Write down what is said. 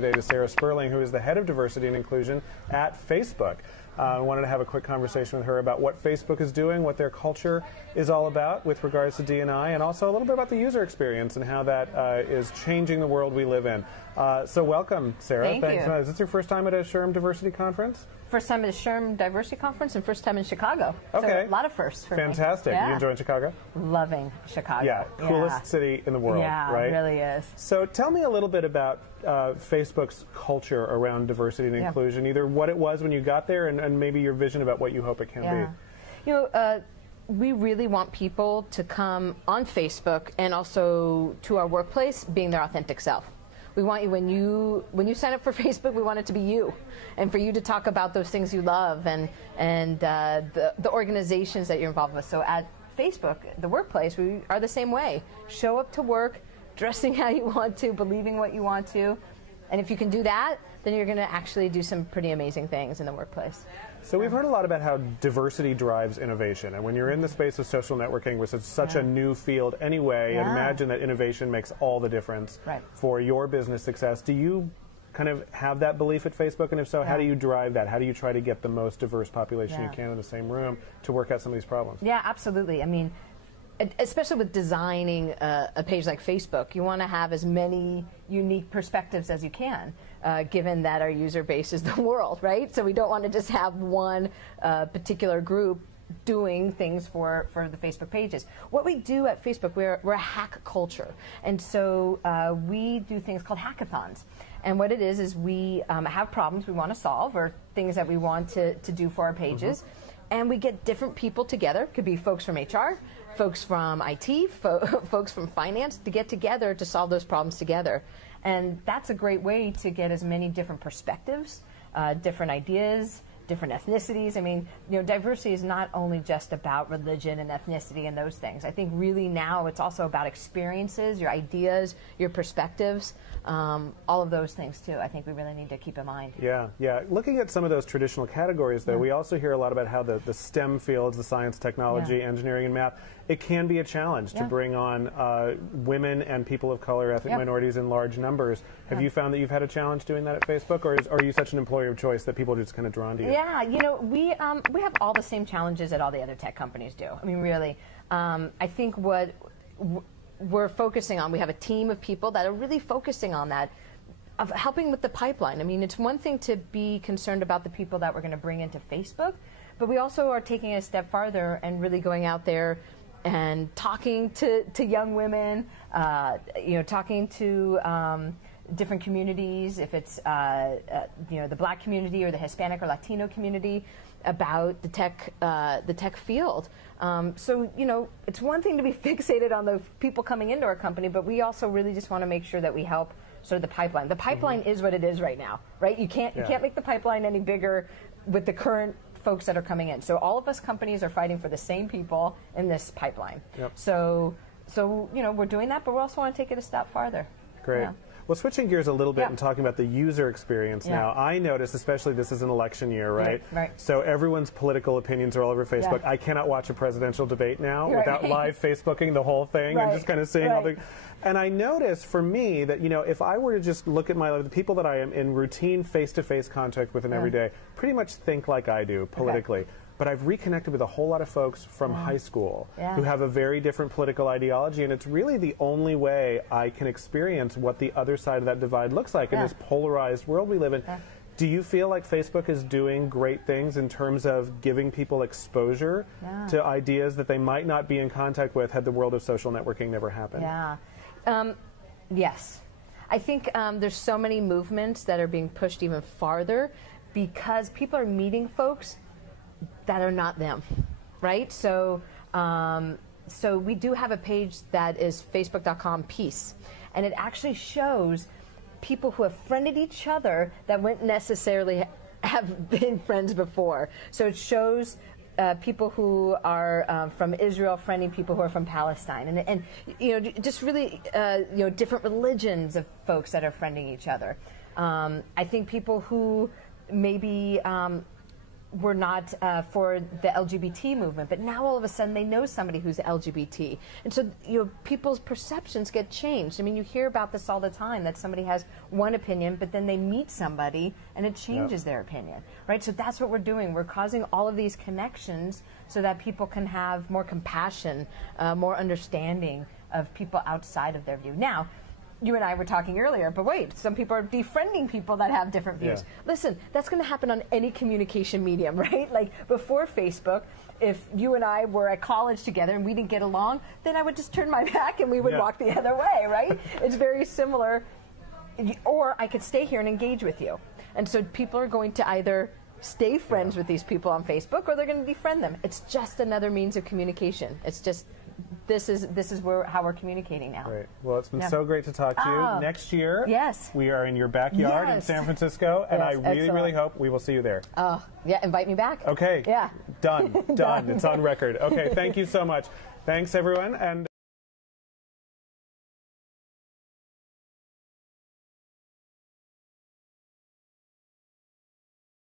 Today to Sarah Sperling, who is the head of diversity and inclusion at Facebook. I wanted to have a quick conversation with her about what Facebook is doing, what their culture is all about with regards to D&I, and also a little bit about the user experience and how that is changing the world we live in. So welcome, Sarah. Thank you. Is this your first time at a SHRM Diversity Conference? First time at a SHRM Diversity Conference and first time in Chicago. Okay. So a lot of firsts for me. Fantastic. Yeah. You enjoying Chicago? Loving Chicago. Yeah, coolest city in the world, right? Yeah, it really is. So tell me a little bit about Facebook's culture around diversity and inclusion, either what it was when you got there and maybe your vision about what you hope it can be. You know, we really want people to come on Facebook and also to our workplace being their authentic self. We want you, when you sign up for Facebook, we want it to be you, and for you to talk about those things you love and the organizations that you're involved with. So at Facebook, the workplace, we are the same way. Show up to work, dressing how you want to, believing what you want to, and if you can do that, then you're going to actually do some pretty amazing things in the workplace. So we've heard a lot about how diversity drives innovation, and when you're in the space of social networking, which is such a new field anyway, and imagine that innovation makes all the difference for your business success. Do you kind of have that belief at Facebook, and if so, how do you drive that? How do you try to get the most diverse population you can in the same room to work out some of these problems? Yeah, absolutely. I mean, especially with designing a page like Facebook, you want to have as many unique perspectives as you can, given that our user base is the world, right? So we don't want to just have one particular group doing things for the Facebook pages. What we do at Facebook, we're a hack culture, and so we do things called hackathons. And what it is we have problems we want to solve or things that we want to do for our pages. And we get different people together. Could be folks from HR, folks from IT, folks from finance, to get together to solve those problems together. And that's a great way to get as many different perspectives, different ideas, different ethnicities. I mean, you know, diversity is not only just about religion and ethnicity and those things. I think really now it's also about experiences, your ideas, your perspectives, all of those things too. I think we really need to keep in mind. Yeah. Looking at some of those traditional categories, though, we also hear a lot about how the STEM fields, the science, technology, engineering, and math, it can be a challenge to bring on women and people of color, ethnic minorities in large numbers. Have you found that you've had a challenge doing that at Facebook, or are you such an employer of choice that people are just kind of drawn to you? Yeah, you know, we have all the same challenges that all the other tech companies do. I mean, really, I think what we're focusing on, we have a team of people that are really focusing on that, of helping with the pipeline. I mean, it's one thing to be concerned about the people that we're going to bring into Facebook, but we also are taking a step farther and really going out there and talking to young women, you know, talking to different communities, if it's you know, the Black community or the Hispanic or Latino community, about the tech field. So, you know, it's one thing to be fixated on the people coming into our company, but we also really just want to make sure that we help sort of the pipeline. The pipeline is what it is right now, right? You can't make the pipeline any bigger with the current folks that are coming in. So all of us companies are fighting for the same people in this pipeline. So you know, we're doing that, but we also want to take it a step farther. Great. Well, switching gears a little bit and talking about the user experience now, I notice, especially this is an election year, right? So everyone's political opinions are all over Facebook. I cannot watch a presidential debate now without live Facebooking the whole thing and just kind of seeing all the... And I notice, for me, that, you know, if I were to just look at the people that I am in routine face-to-face contact with every day, pretty much think like I do politically. But I've reconnected with a whole lot of folks from high school who have a very different political ideology, and it's really the only way I can experience what the other side of that divide looks like in this polarized world we live in. Do you feel like Facebook is doing great things in terms of giving people exposure to ideas that they might not be in contact with had the world of social networking never happened? Yes. I think there's so many movements that are being pushed even farther because people are meeting folks that are not them, right? So, so we do have a page that is facebook.com/peace, and it actually shows people who have friended each other that wouldn't necessarily have been friends before. So it shows people who are from Israel friending people who are from Palestine, and you know, just really you know, different religions of folks that are friending each other. I think people who maybe were not for the LGBT movement, but now all of a sudden they know somebody who's LGBT. And so people's perceptions get changed. I mean, you hear about this all the time, that somebody has one opinion, but then they meet somebody and it changes their opinion, right? So that's what we're doing. We're causing all of these connections so that people can have more compassion, more understanding of people outside of their view. Now, you and I were talking earlier, but wait, some people are befriending people that have different views. Listen, that's going to happen on any communication medium, right? Like before Facebook, if you and I were at college together and we didn't get along, then I would just turn my back and we would walk the other way, right? It's very similar. Or I could stay here and engage with you. And so people are going to either stay friends with these people on Facebook or they're going to defriend them. It's just another means of communication. It's just this is how we're communicating now. Great. Well, it's been so great to talk to you. Next year, we are in your backyard in San Francisco, and I really, really hope we will see you there. Oh, yeah, invite me back. Okay. Yeah. Done. Done. It's on record. Okay, thank you so much. Thanks, everyone. And